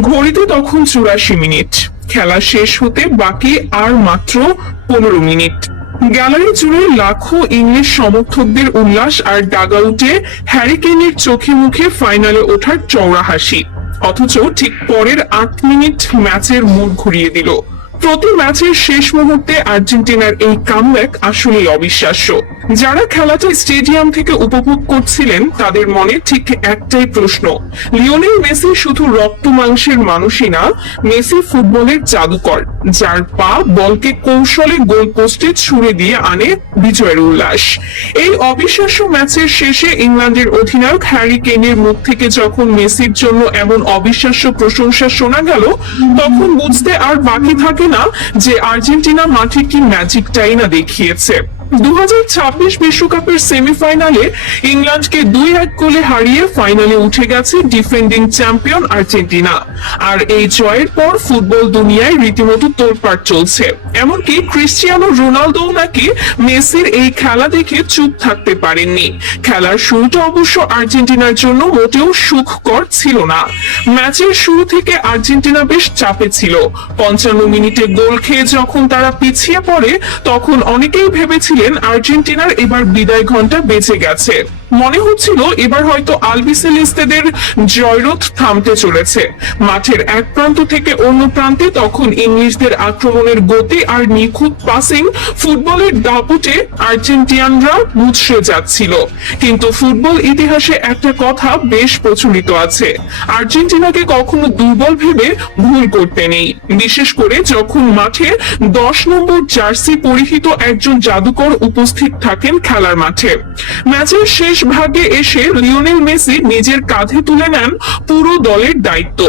ঘড়িতে তখন 84 মিনিট। খেলা শেষ হতে বাকি আর মাত্র 15 মিনিট। গ্যালারি জুড়ে লাখো ইংলিশ সমর্থকদের উল্লাস আর ডাগআউটে হ্যারি কেনের চোখে মুখে ফাইনালে ওঠার চওড়া হাসি। অথচ ঠিক পরের 8 মিনিট ম্যাচের মোড় ঘুরিয়ে দিল। প্রতি ম্যাচের শেষ মুহূর্তে আর্জেন্টিনার এই কামব্যাক আসলেই অবিশ্বাস্য। যারা খেলাটা স্টেডিয়াম থেকে উপভোগ করছিলেন তাদের মনে ঠিক একটাই প্রশ্ন, লিওনেল মেসি শুধু রক্ত মাংসের মানুষই না, মেসি ফুটবলের জাদুকর, যার পা বলকে কৌশলে গোল পোস্টে ছুড়ে দিয়ে আনে বিজয়ের উল্লাস। এই অবিশ্বাস্য ম্যাচের শেষে ইংল্যান্ডের অধিনায়ক হ্যারি কেনের মুখ থেকে যখন মেসির জন্য এমন অবিশ্বাস্য প্রশংসা শোনা গেল, তখন বুঝতে আর বাকি থাকে না যে আর্জেন্টিনা মাঠে কি ম্যাজিকটাই না দেখিয়েছে। 2026 বিশ্বকাপের সেমিফাইনালে ইংল্যান্ডকে 2-1 গোলে হারিয়ে ফাইনালে উঠে গেছে ডিফেন্ডিং চ্যাম্পিয়ন আর্জেন্টিনা। আর এই জয়ের পর ফুটবল দুনিয়ায় রীতিমতো তোলপাড় চলছে। এমনকি ক্রিস্টিয়ানো রোনালদো নাকি মেসির এই খেলা দেখে চুপ থাকতে পারেননি। খেলার শুরুটা অবশ্য আর্জেন্টিনার জন্য মোটেও সুখকর ছিল না। ম্যাচের শুরু থেকে আর্জেন্টিনা বেশ চাপে ছিল। 55 মিনিটে গোল খেয়ে যখন তারা পিছিয়ে পড়ে, তখন অনেকেই ভেবেছিলেন আর্জেন্টিনার এবার বিদায় ঘন্টা বেজে গেছে। মনে হচ্ছিল এবার হয়তো আলবিসেলেস্তেদের জয়রথ থামতে চলেছে। মাঠের এক প্রান্ত থেকে অন্য প্রান্তে তখন ইংলিশদের আক্রমণের গতি আর নিখুঁত পাসিং ফুটবলের দাপুটে আর্জেন্টিয়ানরা মুচড়ে যাচ্ছিল। কিন্তু ফুটবল ইতিহাসে একটা কথা বেশ প্রচলিত আছে, আর্জেন্টিনাকে কখনো দুর্বল ভেবে ভুল করতে নেই, বিশেষ করে যখন মাঠে 10 নম্বর জার্সি পরিহিত একজন জাদুকর উপস্থিত থাকেন খেলার মাঠে। ম্যাচের শেষ ভাগে এসে লিওনেল মেসি নিজের কাঁধে তুলে নেন পুরো দলের দায়িত্ব।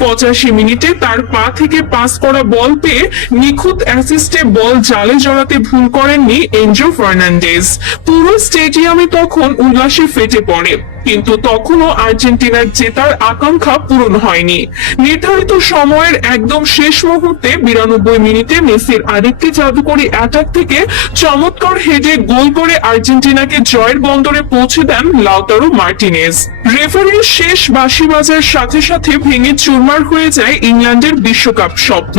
85 মিনিটে তার পা থেকে পাস করা বল পেয়ে নিখুঁত অ্যাসিস্টে বল জালে জড়াতে ভুল করেননি এনজো ফার্নান্ডেজ। পুরো স্টেডিয়ামে তখন উল্লাসে ফেটে পড়ে। কিন্তু তখনও আর্জেন্টিনার জেতার আকাঙ্ক্ষা পূরণ হয়নি। নির্ধারিত সময়ের একদম শেষ মুহূর্তে 92 মিনিটে মেসির আরেকটি জাদুকরী অ্যাটাক থেকে চমৎকার হেডে গোল করে আর্জেন্টিনাকে জয়ের বন্দরে পৌঁছে দেন লাউতারো মার্টিনেজ। রেফারির শেষ বাঁশি বাজার সাথে সাথে ভেঙে চুরমার হয়ে যায় ইংল্যান্ডের বিশ্বকাপ স্বপ্ন।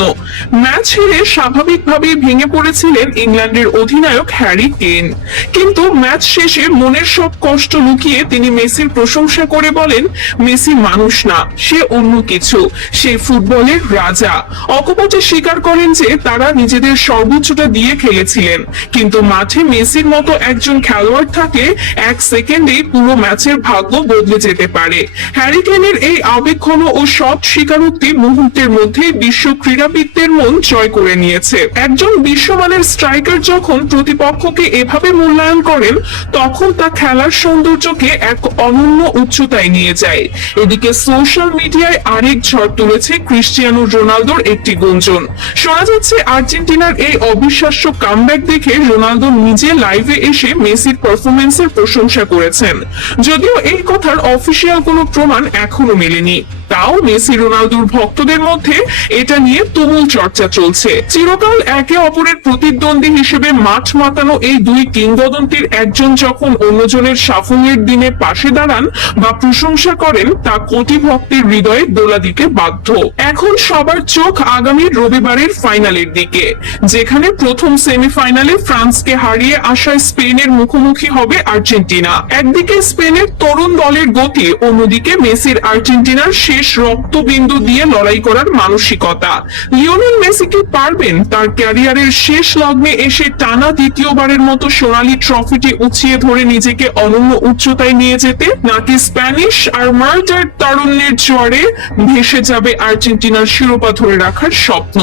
ম্যাচ হেরে স্বাভাবিকভাবেই ভেঙে পড়েছিলেন ইংল্যান্ডের অধিনায়ক হ্যারি কেন। কিন্তু ম্যাচ শেষে মনের সব কষ্ট লুকিয়ে তিনি মেসির প্রশংসা করে বলেন, মেসি মানুষ না, সে অন্য কিছু, সে ফুটবলের রাজা। অকপটে স্বীকার করেন যে তারা নিজেদের সর্বোচ্চটা দিয়ে খেলেছিলেন, কিন্তু মাঠে মেসির মতো একজন খেলোয়াড় থাকলে 1 সেকেন্ডেই পুরো ম্যাচের ভাগ্য বদলে যেতে পারে। হ্যারি কেনের এই আবেগঘন ও সৎ স্বীকারোক্তি মুহূর্তের মধ্যে বিশ্ব ক্রীড়াবিদদের মন জয় করে নিয়েছে। একজন বিশ্বমানের স্ট্রাইকার যখন প্রতিপক্ষকে এভাবে মূল্যায়ন করেন, তখন তা খেলার সৌন্দর্যকে এক অনন্য উচ্চতায় নিয়ে যায়। এদিকে সোশ্যাল মিডিয়ায় আরেক ঝড় তুলেছে ক্রিস্টিয়ানো রোনালদোর একটি গুঞ্জন। শোনা যাচ্ছে আর্জেন্টিনার এই অবিশ্বাস্য কামব্যাক দেখে রোনালদো নিজে লাইভে এসে মেসির পারফরম্যান্সের প্রশংসা করেছেন। যদিও এই কথার অফিসিয়াল কোনো প্রমাণ এখনো মেলেনি, তাও মেসি রোনালদোর ভক্তদের মধ্যে এটা নিয়ে তুমুল চর্চা চলছে। চিরকাল একে অপরের প্রতিদ্বন্দ্বী হিসেবে মাঠ মাতানো এই দুই কিংবদন্তির একজন যখন অন্যজনের সাফল্যের দিনে পাশে দাঁড়ান বা প্রশংসা করেন, তা কোটি ভক্তের হৃদয়ে দোলা দিতে বাধ্য। এখন সবার চোখ আগামী রবিবারের ফাইনালের দিকে, যেখানে প্রথম সেমিফাইনালে ফ্রান্সকে হারিয়ে আসা স্পেনের মুখোমুখি হবে আর্জেন্টিনা। একদিকে স্পেনের তরুণ দলের গতি, অন্যদিকে মেসির আর্জেন্টিনার শেষ রক্তবিন্দু দিয়ে লড়াই করার মানসিকতা। লিওনেল মেসি কি পারবেন তার ক্যারিয়ারের শেষ লগ্নে এসে টানা দ্বিতীয়বারের মতো সোনালী ট্রফিটি উঁচিয়ে ধরে নিজেকে অনন্য উচ্চতায় নিয়ে যেতে, নাকি স্প্যানিশ আর মার্টার তারুণ্যের জোয়ারে ভেসে যাবে আর্জেন্টিনার শিরোপা ধরে রাখার স্বপ্ন?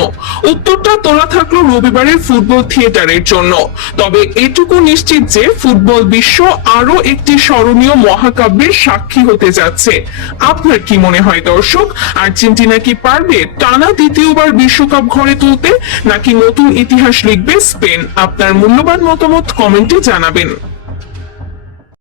উত্তরটা তোলা থাকলো রবিবারের ফুটবল থিয়েটারের জন্য। তবে এটুকু নিশ্চিত যে ফুটবল বিশ্ব আরো একটি স্মরণীয় মহাকাব্যের সাক্ষী হতে যাচ্ছে। আপনার কি মনে হয় দর্শক, আর্জেন্টিনা কি পারবে টানা দ্বিতীয়বার বিশ্বকাপ ঘরে তুলতে, নাকি নতুন ইতিহাস লিখবে স্পেন? আপনার মূল্যবান মতামত কমেন্টে জানাবেন।